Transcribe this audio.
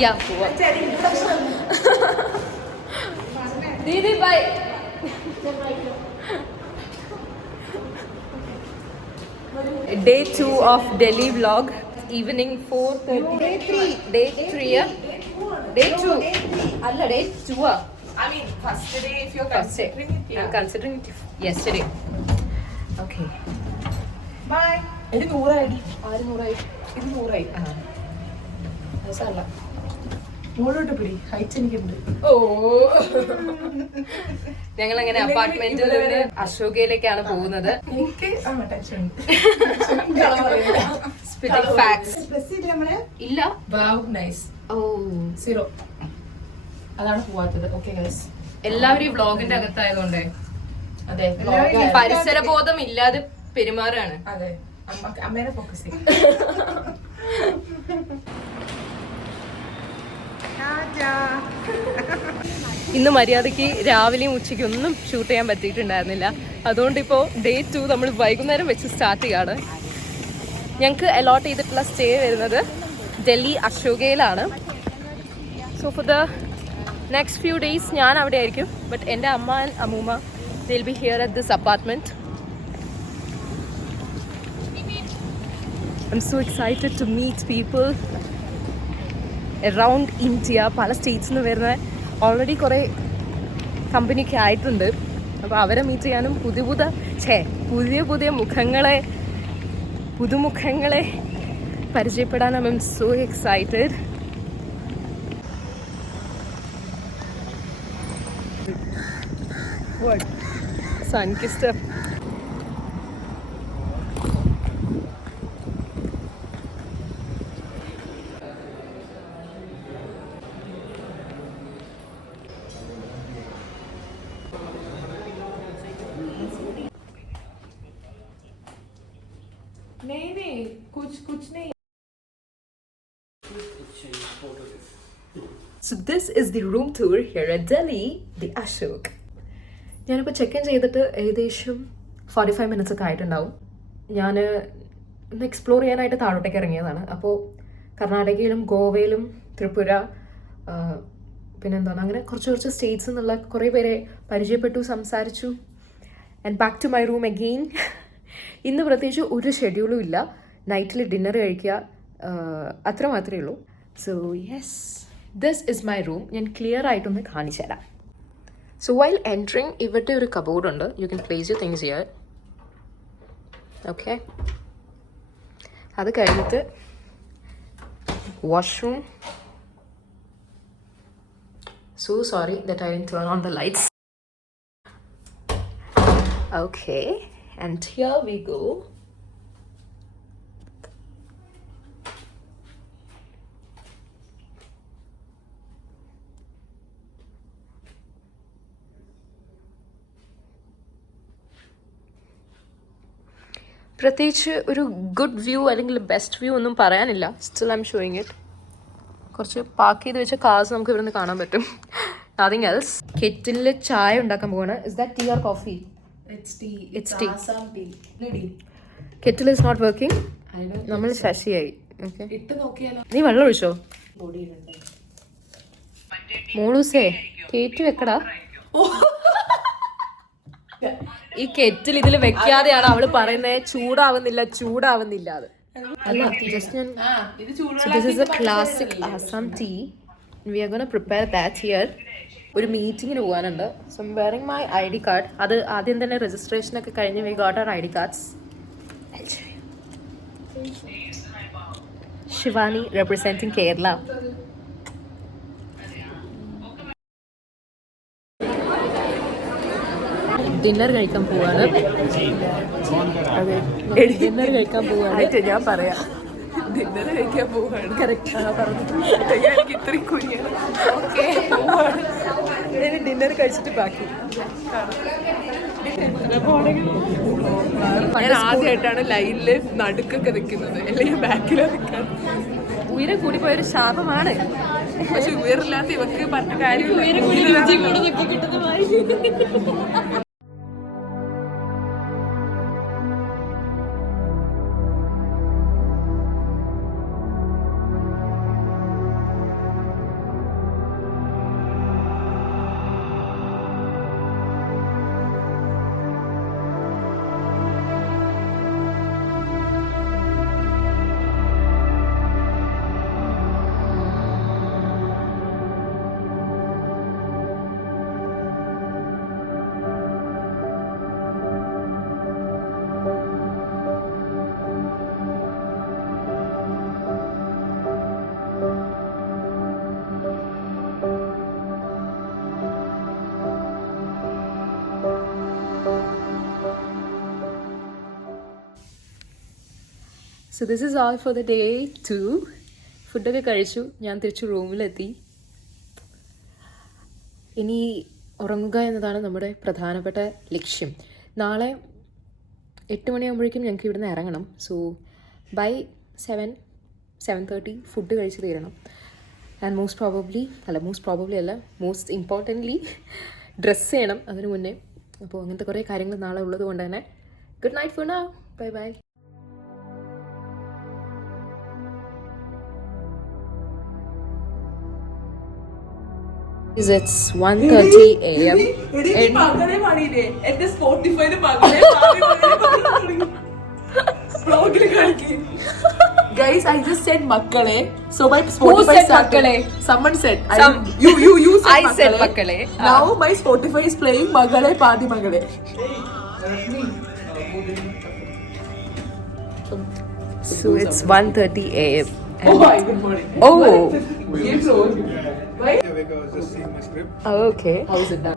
Yeah, Didi, bye. Day 2 of Delhi vlog. Evening 4:30. Day 3. Day 3. Day 2. Alla day 2. I mean, first day if you're First day. considering it. I'm considering it yesterday. Okay. Bye. ഇത് 100 ആയി. 600. ഇത് 100 ആയി. രസമല്ല. മുകളിലോട്ട് പിടി. Height എനിക്കുണ്ട്. ഞങ്ങൾ അങ്ങനെ അപ്പാർട്ട്മെന്റിൽ നിന്ന് അശോകയിലേക്കാണ് പോകുന്നത്. എനിക്ക് ടെൻഷൻ ഇല്ല. നൈസ്. ഓ 0 അതാണ് പോവാത്തത്. ഓക്കെ ഗൈസ്, എല്ലാവരും ഈ വ്ളോഗിന്റെ അകത്തായതുകൊണ്ടേ അതെ പരിസര ബോധം ഇല്ലാതെ പെരുമാറാണ്. അതെ, അമ്മേനെ ഫോക്കസ് ചെയ്യും. ഇന്ന് മര്യാദയ്ക്ക് രാവിലെയും ഉച്ചയ്ക്ക് ഒന്നും ഷൂട്ട് ചെയ്യാൻ പറ്റിയിട്ടുണ്ടായിരുന്നില്ല. അതുകൊണ്ട് ഇപ്പോൾ ഡേ 2 നമ്മൾ വൈകുന്നേരം വെച്ച് സ്റ്റാർട്ട് ചെയ്യാണ്. ഞങ്ങൾക്ക് അലോട്ട് ചെയ്തിട്ടുള്ള സ്റ്റേ വരുന്നത് ഡൽഹി അശോകയിലാണ്. So for the next few days ഞാൻ അവിടെ ആയിരിക്കും. ബട്ട് എൻ്റെ അമ്മ ആൻഡ് അമ്മൂമ്മ will be here at this apartment. I'm so excited to meet people around India. പല സ്റ്റേറ്റ്സിൽ നിന്ന് വരുന്ന ഓൾറെഡി കുറേ കമ്പനിയൊക്കെ ആയിട്ടുണ്ട്. അപ്പോൾ അവരെ മീറ്റ് ചെയ്യാനും പുതിയ പുതുമുഖങ്ങളെ പരിചയപ്പെടാനും I M so excited. Sun-kissed नहीं कुछ नहीं. So this is the room tour here at Delhi, the Ashok. ഞാനിപ്പോൾ ചെക്ക് ഇൻ ചെയ്തിട്ട് ഏകദേശം 45 മിനിറ്റ്സ് ഒക്കെ ആയിട്ടുണ്ടാവും. ഞാൻ ഒന്ന് എക്സ്പ്ലോർ ചെയ്യാനായിട്ട് താഴോട്ടേക്ക് ഇറങ്ങിയതാണ്. അപ്പോൾ കർണാടകയിലും ഗോവയിലും ത്രിപുര പിന്നെന്താണ് അങ്ങനെ കുറച്ച് സ്റ്റേറ്റ്സ് എന്നുള്ള കുറേ പേരെ പരിചയപ്പെട്ടു, സംസാരിച്ചു. And back to my room again. ഇന്ന് പ്രത്യേകിച്ച് ഒരു ഷെഡ്യൂളും ഇല്ല. നൈറ്റിൽ ഡിന്നർ കഴിക്കുക, അത്ര മാത്രമേ ഉള്ളൂ. So yes, this is my room. ഞാൻ ക്ലിയർ ആയിട്ടൊന്ന് കാണിച്ചു തരാം. സോ വൈൽ എൻട്രിങ് ഇവിടെ ഒരു കബോർഡ് ഉണ്ട്. You can place U things here. Okay, അത് കഴിഞ്ഞിട്ട് washroom. So sorry that I didn't turn on the lights. Okay, and here we go. പ്രത്യേകിച്ച് ഒരു ഗുഡ് വ്യൂ അല്ലെങ്കിൽ ബെസ്റ്റ് വ്യൂ ഒന്നും പറയാനില്ല. Still I M showing it. കുറച്ച് park ചെയ്ത് വെച്ച കാർസ് നമുക്ക് ഇവിടുന്ന് കാണാൻ പറ്റും. Nothing else. കെറ്റിലിൽ ചായ ഉണ്ടാക്കാൻ പോവാണ്. Is that tea or coffee? It's tea. It's tea. Assam tea. Lady. Kettle is not working. നമ്മൾ ശശിയായി. ഓക്കെ, ഇട്ട് നോക്കിയാലോ? നീ വെള്ളം ഒഴിച്ചോ? ബോഡിയിലുണ്ട്. മോളൂസേ കയറ്റി വെക്കടാ. ഈ കെറ്റിൽ ഇതിൽ വെക്കാതെയാണ് അവള് പറയുന്നത് ചൂടാവുന്നില്ല അത്. അല്ല, ജസ്റ്റ് ഞാൻ ഇത് So this is a classic Assam tea. We are going to prepare that here. ഒരു മീറ്റിങ്ങിന് പോകാനുണ്ട്. So I'm wearing my ID card. അത് ആദ്യം തന്നെ രജിസ്ട്രേഷൻ ഒക്കെ കഴിഞ്ഞ് we got our ID cards. Shivani representing Kerala. Dinner കഴിക്കാൻ പോവാണ്. ഡിന്നർ കഴിക്കാൻ പോവാണ്. ഞാൻ പറയാം, ഡിന്നർ കഴിക്കാൻ പോവാണ്. കറക്റ്റ് പറഞ്ഞു. എനിക്ക് ഇത്രയും കുഞ്ഞാണ്. ഓക്കെ, ഡിന്നർ കഴിച്ചിട്ട് ബാക്കി. ഞാൻ ആദ്യമായിട്ടാണ് ലൈനില് നടുക്കൊക്കെ നിൽക്കുന്നത്, അല്ലെങ്കിൽ ബാക്കിലോ നിൽക്കാൻ. ഉയരം കൂടി പോയൊരു ശാപമാണ്. പക്ഷെ ഉയരില്ലാത്ത ഇവക്ക് പറഞ്ഞ കാര്യം. ഉയരം കൂടി രുചി കൂടി കിട്ടുന്നതായി. So this is all for the day 2. ഫുഡൊക്കെ കഴിച്ചു, ഞാൻ തിരിച്ച് റൂമിലെത്തി. ഇനി ഉറങ്ങുക എന്നതാണ് നമ്മുടെ പ്രധാനപ്പെട്ട ലക്ഷ്യം. നാളെ 8 മണിയാകുമ്പോഴേക്കും ഞങ്ങൾക്ക് ഇവിടുന്ന് ഇറങ്ങണം. സോ ബൈ 7:30 ഫുഡ് കഴിച്ച് തീരണം. ആൻഡ് മോസ്റ്റ് ഇമ്പോർട്ടൻ്റ്ലി ഡ്രസ്സ് ചെയ്യണം അതിന് മുന്നേ. അപ്പോൾ അങ്ങനത്തെ കുറേ കാര്യങ്ങൾ നാളെ ഉള്ളത് കൊണ്ട് തന്നെ good night for now. Bye bye. It's 1:30 a.m. എന്റെ സ്പോട്ടിഫൈയില് മകളെ Guys, I just said makkale. So my Spotify said makkale? Someone said. You said I said makkale. makkale. Now my Spotify is playing magale paadi magale. So it's 1:30 a.m. Oh, hi, good morning. Oh. Yes, so. Why? Yeah, because I was just seeing my script. Oh, okay. How is it done?